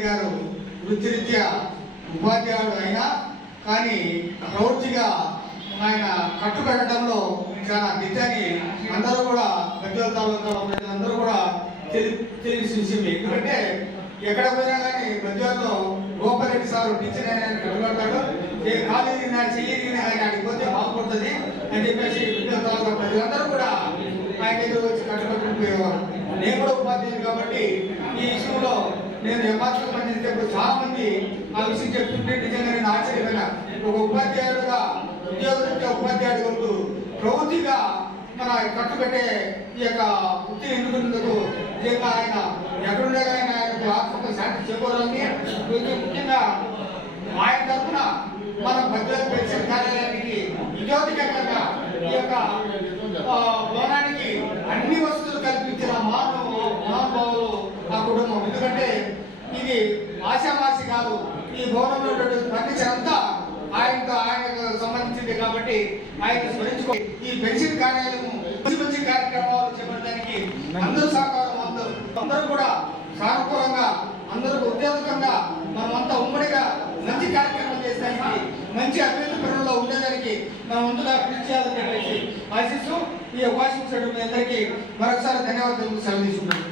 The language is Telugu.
రెడ్డి గారు వృత్తిరీత్యా ఉపాధ్యాయుడు అయినా కానీ ప్రవృత్తిగా ఆయన కట్టుబెట్టడంలో చాలా నిజాన్ని అందరూ కూడా పెద్దల తాలూకాలో ప్రజలందరూ కూడా తెలి తెలిసి విషయమే ఎందుకంటే ఎక్కడ పోయినా కానీ మధ్యలో గోపారెడ్డి సార్ టీచర్ ఆయన కట్టుబడతాడు ఏ కాలేజీ నా చెయ్యి ఆయన అడిగిపోతే బాగుపడుతుంది అని చెప్పేసి పెద్దల తాలూకా ప్రజలందరూ కూడా ఆయన ఎదురు వచ్చి కట్టుబట్టుకుని పోయేవారు నేను కూడా ఉపాధ్యాయుడు కాబట్టి ఈ విషయంలో నేను ఎంఆర్సీ పనిచేసేటప్పుడు చాలా మంది ఆ విషయం చెప్తుంటే నిజంగా నేను ఆశ్చర్యపోయినా. ఒక ఉపాధ్యాయుడుగా ఉద్యోగరీత్యా ఉపాధ్యాయుడు వరకు ప్రవృత్తిగా మన కట్టుకట్టే ఈ యొక్క వృత్తి ఎన్నుకున్నందుకు నిజంగా ఆయన ఎక్కడుండగా ఆయన ఆయనకు ఆత్మక శాంతి చేకూరాలని ముఖ్యంగా ఆయన తరఫున మన భద్రత పెన్షన్ కార్యాలయానికి ఇదోధికంగా ఈ యొక్క భవనానికి ఇది ఆశామాసి కాదు. ఈ భవనంలో ఉన్నటువంటి ఫర్నిచర్ అంతా ఆయనతో ఆయనకు సంబంధించింది కాబట్టి ఆయన స్మరించుకో. ఈ పెన్షన్ కార్యాలయము మంచి మంచి కార్యక్రమాలు చేపట్టడానికి అందరూ సహకారం అందరూ అందరూ కూడా సానుకూలంగా అందరూ ఉద్యోగంగా మనమంతా ఉమ్మడిగా మంచి కార్యక్రమం చేసేదానికి మంచి అభివృద్ధి పనుల్లో ఉండేదానికి మనం ముందుగా కృషి చేయాలని చెప్పేసి ఆశిస్తూ ఈ అవకాశం ఇచ్చినటువంటి మీ అందరికీ మరొకసారి ధన్యవాదాలు సెలవు తీసుకున్నాను